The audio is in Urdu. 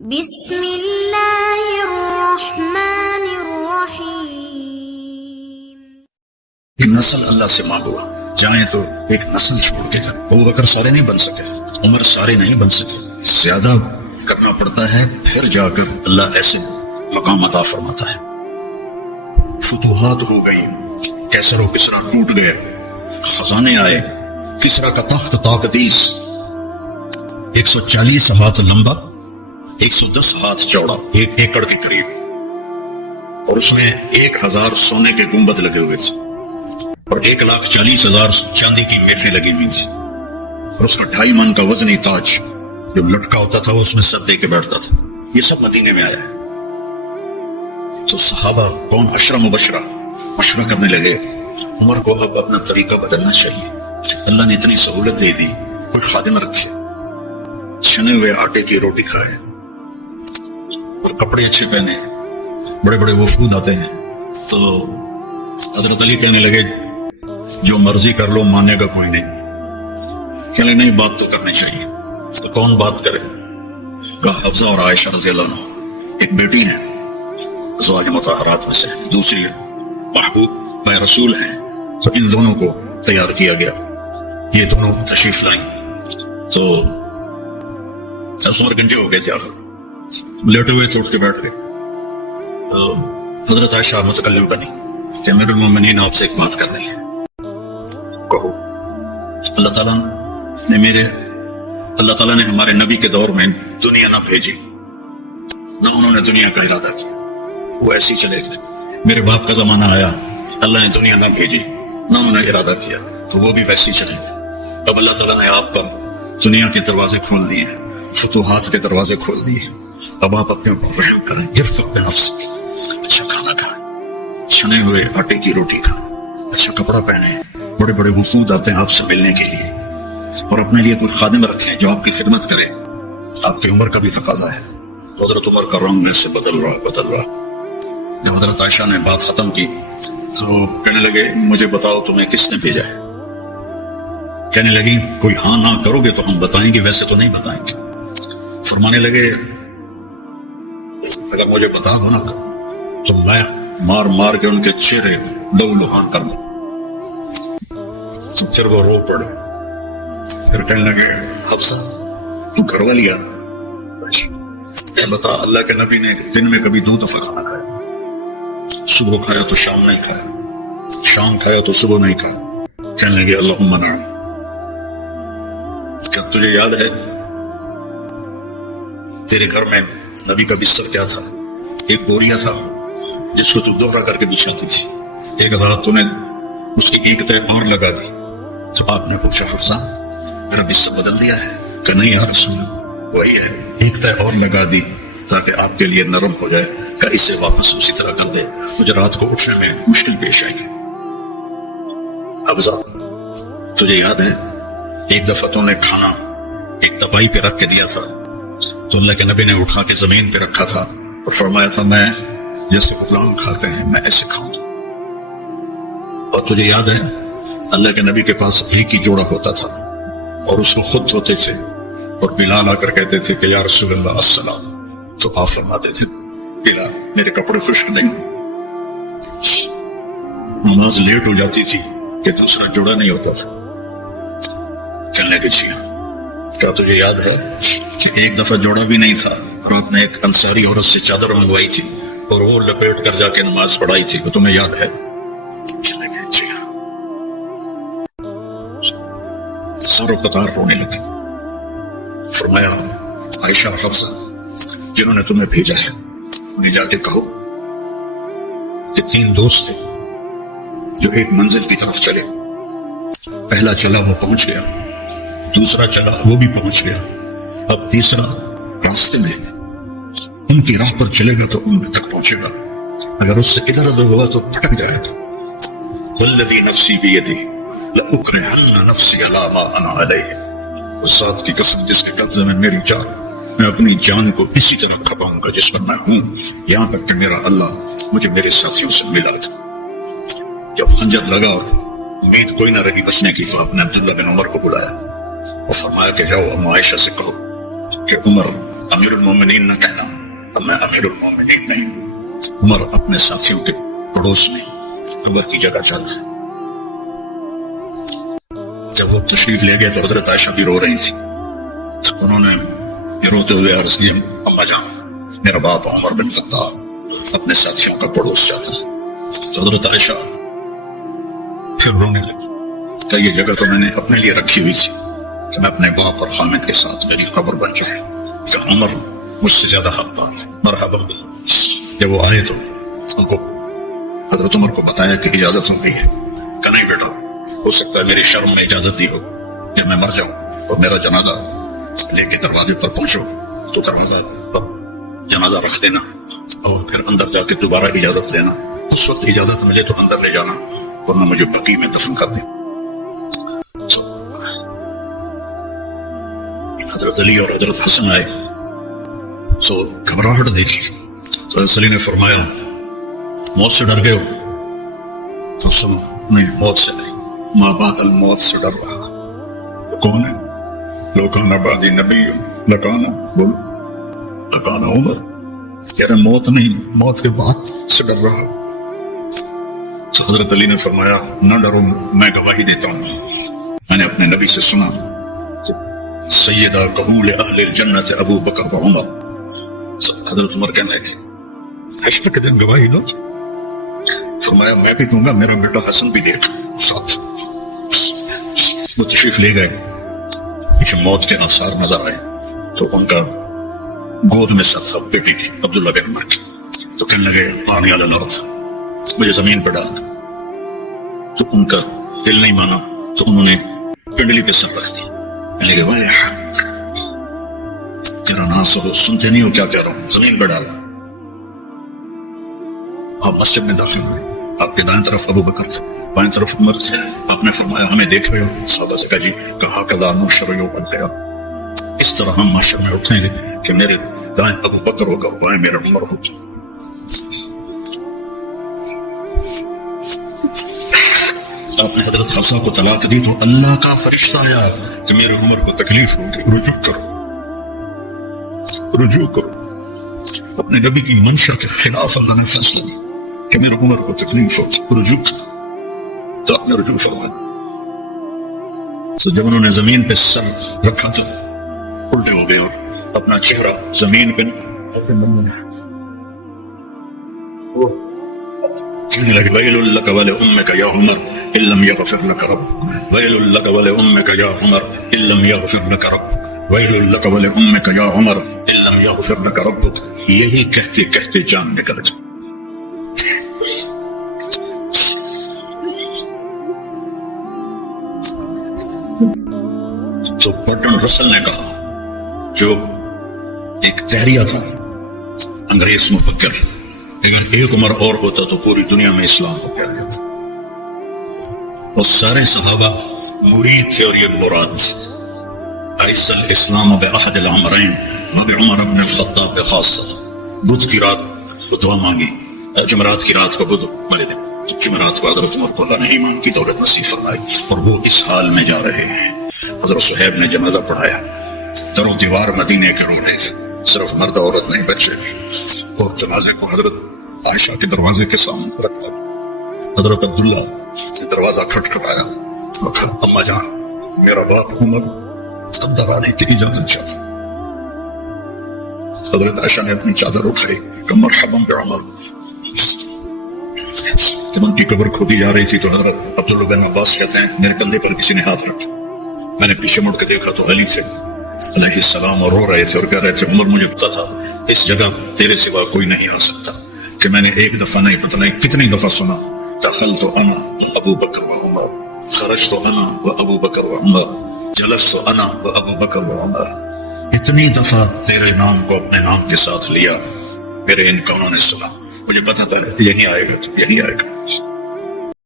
بسم اللہ الرحمن الرحیم۔ یہ نسل اللہ سے مانگو، جائیں تو ایک نسل چھوڑ کے جائیں۔ ابو بکر سارے نہیں بن سکے، عمر سارے نہیں بن سکے، زیادہ کرنا پڑتا ہے، پھر جا کر اللہ ایسے مقام عطا فرماتا ہے۔ فتوحات ہو گئی، کیسر و کسرا ٹوٹ گئے، خزانے آئے، کسرا کا تخت تاقدیس 140 ہاتھ لمبا، 110 ہاتھ چوڑا، 1 ایکڑ کے قریب، اور اس میں 1000 سونے کے گنبد لگے ہوئے تھے، اور 1,40,000 چاندی کی میخیں لگی ہوئی تھی، اور اس کا 2.5 من کا وزنی تاج جو لٹکا ہوتا تھا وہ اس میں سر دے کے بیٹھتا تھا۔ یہ سب مدینے میں آیا ہے۔ تو صحابہ کون 10 مبشرہ مشورہ کرنے لگے، عمر کو اب اپنا طریقہ بدلنا چاہیے، اللہ نے اتنی سہولت دے دی، کوئی خادم رکھے، چھنے ہوئے آٹے کی روٹی کھائے اور کپڑے اچھے پہنے، بڑے بڑے وفود آتے ہیں۔ تو حضرت علی کہنے لگے جو مرضی کر لو، مانے گا کوئی نہیں۔ کہنے نہیں، بات تو کرنی چاہیے۔ تو کون بات کرے؟ کہا حفصہ اور عائشہ رضی اللہ عنہ، ایک بیٹی ہے ازواج مطہرات میں سے، دوسری محبوب میں رسول ہیں، تو ان دونوں کو تیار کیا گیا، یہ دونوں تشریف لائیں۔ تو عمر گنجے ہو گئے تھے، لیٹے ہوئے تھے، اٹھ کے بیٹھ گئے۔ تو حضرت عائشہ متکلم بنی کہ امیر المومنین آپ سے ایک بات کرنی ہے، کہو۔ اللہ تعالیٰ نے ہمارے نبی کے دور میں دنیا نہ بھیجی، نہ انہوں نے دنیا کا ارادہ کیا، وہ ایسے ہی چلے گئے۔ میرے باپ کا زمانہ آیا، اللہ نے دنیا نہ بھیجی، نہ انہوں نے ارادہ کیا، تو وہ بھی ویسے ہی چلے گئے۔ اب اللہ تعالیٰ نے آپ پر دنیا کے دروازے کھول دیے، فتوحات کے دروازے کھول دیے، اب آپ اپنے اوپر رحم کریں، ارفق بنفسک، اچھا کھانا کھائیں، چھنے ہوئے آٹے کی روٹی کھائیں، اچھا کپڑا پہنے، بڑے بڑے وفود آتے ہیں آپ سے ملنے کے لیے، اور اپنے لیے کوئی خادم رکھیں جو آپ کی خدمت کرے۔ آپ کی عمر کا بھی تقاضا ہے، حضرت عمر کا رنگ میں سے بدل رہا۔ جب حضرت عائشہ نے بات ختم کی تو کہنے لگے مجھے بتاؤ تمہیں کس نے بھیجا ہے؟ کہنے لگی کوئی ہاں نہ کرو گے تو ہم بتائیں گے، ویسے تو نہیں بتائیں گے۔ فرمانے لگے اگر مجھے بتا دو نا تو میں مار مار کے ان کے چہرے لہو لہان کر دوں۔ پھر وہ رو پڑے، پھر کہنے لگے حفصہ تو گھر والی آ بتا، اللہ کے نبی نے دن میں کبھی 2 دفعہ کھانا کھایا، صبح کھایا تو شام نہیں کھایا، شام کھایا تو صبح نہیں کھایا۔ کہنے لگے اللہم نعم۔ کیا تجھے یاد ہے تیرے گھر میں نبی کا بستر کیا تھا؟ ایک بوریا تھا جس کو تو دوہرا کر کے بچھاتی تھی، ایک رات تو نے اس کی ایک تہ اور لگا دی۔ تو آپ نے پوچھا حفصہ میرا بستر بدل دیا ہے؟ کہ نہیں یا رسول اللہ، وہی ہے، ایک تہ اور لگا دی تاکہ آپ کے لیے نرم ہو جائے، کہ اسے واپس اسی طرح کر دے، مجھے رات کو اٹھنے میں مشکل پیش آئے گی۔ حفصہ تجھے یاد ہے ایک دفعہ تو نے کھانا ایک تپائی پہ رکھ کے دیا تھا، تو اللہ کے نبی نے اٹھا کے زمین پہ رکھا تھا اور فرمایا تھا میں جیسے غلام کھاتے ہیں میں ایسے کھاؤں۔ اور تجھے یاد ہے اللہ کے نبی کے پاس ایک ہی جوڑا ہوتا تھا اور اس کو خود دھوتے تھے، اور بلال آ کر کہتے تھے کہ یا رسول اللہ السلام، تو آپ فرماتے تھے بلال میرے کپڑے خشک نہیں۔ نماز لیٹ ہو جاتی تھی کہ دوسرا جوڑا نہیں ہوتا تھا۔ کہنے لگے جی کیا تجھے یاد ہے کہ ایک دفعہ جوڑا بھی نہیں تھا اور آپ نے ایک انصاری عورت سے چادر منگوائی تھی اور وہ لپیٹ کر جا کے نماز پڑھائی تھی، وہ تمہیں یاد ہے؟ سر و قطار رونے لگے۔ فرمایا عائشہ اور حفصہ جنہوں نے تمہیں بھیجا ہے انہیں جا کے کہو کہ 3 دوست تھے جو ایک منزل کی طرف چلے، پہلا چلا وہ پہنچ گیا، دوسرا چلا وہ بھی پہنچ گیا، اب تیسرا راستے میں ان کی راہ پر چلے گا تو ان تک پہنچے گا، اگر اس سے ادھر ادھر ہوا تو پھٹک جائے گا۔ والذی نفسی بیدی لأکرہن نفسی علی ما انا علیہ، اس ذات کی قسم جس کے قبضے میں میری جان، میں اپنی جان کو اسی طرح کھپاؤں گا جس پر میں ہوں، یہاں تک کہ میرا اللہ مجھے میرے ساتھیوں سے ملا تھا۔ جب خنجر لگا اور امید کوئی نہ رہی بچنے کی تو آپ نے عبداللہ بن عمر کو بلایا اور فرمایا کہ جاؤ اما عائشہ سے کہو کہ عمر امیر المومنین نہ کہنا، اب میں امیر المومنین نہیں۔ عمر اپنے ساتھیوں کے پڑوس میں قبر کی جگہ چل رہے۔ جب وہ تشریف لے گئے تو حضرت عائشہ بھی رو رہی تھی، تو انہوں نے روتے ہوئے عرض کی، اما جان میرا باپ عمر بن خطاب اپنے ساتھیوں کا پڑوس چاہتا ہے۔ تو حضرت عائشہ پھر رونے لگی کہ یہ جگہ تو میں نے اپنے لیے رکھی ہوئی تھی کہ میں اپنے باپ اور خامد کے ساتھ میری قبر بن جائے، کہ عمر مجھ سے زیادہ حقدار ہے۔ مرحبا بھی۔ جب وہ آئے تو ان کو حضرت عمر کو بتایا کہ اجازت ہو گئی ہے، کہ نہیں بیٹا، ہو سکتا ہے میری شرم میں اجازت دی ہو، جب میں مر جاؤں اور میرا جنازہ لے کے دروازے پر پہنچو تو دروازہ پر جنازہ رکھ دینا اور پھر اندر جا کے دوبارہ اجازت لینا، اس وقت اجازت ملے تو اندر لے جانا ورنہ مجھے بقیع میں دفن کر دیں۔ تو حضرت علی اور حضرت حسن آئے تو گھبراہٹ دیکھی تو حضرت علی نے فرمایا موت سے ڈر گئے ہو؟ تو سنو، نہیں موت سے نہیں، ماں بعد الموت سے ڈر رہا۔ تو کون ہے؟ لو کان بعدی نبی لکانا، بولو لکانا عمر۔ کہہ رہے موت نہیں، موت کے بعد سے ڈر رہا۔ تو حضرت علی نے فرمایا نہ ڈرو، میں گواہی دیتا ہوں، میں نے اپنے نبی سے سنا سیدہ قبول اہل الجنت ابو بکر و عمر۔ حضرت عمر کہنے لگے حشر کے دن گواہی دو؟ فرمایا میں بھی دوں گا، میرا بیٹا حسن بھی دیکھ ساتھ۔ وہ تشریف لے گئے، پیچھے موت کے آثار نظر آئے تو ان کا گود میں سر تھا بیٹی کی، عبداللہ بن عمر کی، تو کہنے لگے پانی علی الارض، مجھے زمین پہ ڈال۔ تو ان کا دل نہیں مانا تو انہوں نے پنڈلی پہ سر رکھ دیا، کہنے لگے واہ حق، تیرا ناس ہو، سنتے نہیں ہو کیا کہہ رہا ہوں، زمین پہ ڈال۔ آپ مسجد میں داخل ہوئے، آپ کے دائیں طرف ابو بکر تھے، بائیں طرف عمر سے۔ آپ نے فرمایا ہمیں دیکھ رہے ہو؟ صحابہ سے کہا جی، کہا کدا نحشر یوم القیامہ، اس طرح ہم محشر میں اٹھیں گے کہ میرے دائیں ابو بکر ہوگا، بائیں میرا عمر ہوگا۔ آپ نے حضرت حفصہ کو طلاق دی تو اللہ کا فرشتہ آیا کہ میرے عمر کو تکلیف ہوگی، رجوع کرو، رجوع کرو۔ اپنے نبی کی منشا کے خلاف اللہ نے فیصلہ دیا کہ میرے عمر کو تکلیف ہوگی، رجوع کرو۔ تو آپ نے رجوع فرمایا۔ تو جب انہوں نے زمین پہ سر رکھا تو الٹے ہو گئے اور اپنا چہرہ زمین پہ کہنے لگے ویل لک ولامک یا عمر ان لم یغفر لک ربک، ویل لک ولامک یا عمر ان لم یغفر لک ربک، ویل لک ولامک یا عمر ان لم یغفر لک ربک۔ یہی کہتے کہتے جان نکل گئی۔ تو برٹن رسل نے کہا، جو ایک تحریہ تھا، انگریز مفکر، اگر ایک عمر اور ہوتا تو پوری دنیا میں اسلام ہو گیا تھا۔ اور سارے صحابہ مرید تھے اور یہ مراد تھے۔ اعز الاسلام بعہد العمرین وبعمر بن الخطاب خاصۃ۔ بدھ کی رات کو دعا مانگی، جمعرات کی رات کو بدھ مرے تھے، جمعرات کو حضرت عمر کو اللہ نے ایمان کی دولت نصیب فرمائی اور وہ اس حال میں جا رہے ہیں۔ حضرت صہیب نے جنازہ پڑھایا، در و دیوار مدینے کے رو رہے تھے، صرف مرد عورت نہیں بچے بھی، اور جنازے کو حضرت عائشہ کے دروازے کے سامنے رکھا۔ حضرت عبداللہ نے دروازہ کھٹکھٹایا اور کہا اما جان میرا باپ عمر اندر آنے کی اجازت چاہتا۔ حضرت عائشہ نے اپنی چادر اٹھائی کہ مرحبا بعمر۔ جب ان کی قبر کھودی جا رہی تھی تو حضرت عبداللہ بن عباس کہتے ہیں میرے کندھے پر کسی نے ہاتھ رکھا، میں نے پیچھے مڑ کے دیکھا تو علی تھے علیہ السلام اور رو رہے تھے اور کہہ رہے تھے عمر مجھے پتا تھا اس جگہ تیرے سوا کوئی نہیں آ سکتا، کہ میں نے ایک دفعہ نہیں پتہ نہیں کتنی دفعہ سنا دخلت انا ابو بکر و عمر، خرجت انا و ابو بکر و عمر، جلست انا و ابو بکر و عمر۔ اتنی دفعہ تیرے نام کو اپنے نام کے ساتھ لیا، میرے ان کانوں نے سنا، مجھے پتا تھا یہی آئے گا، یہی آئے گا۔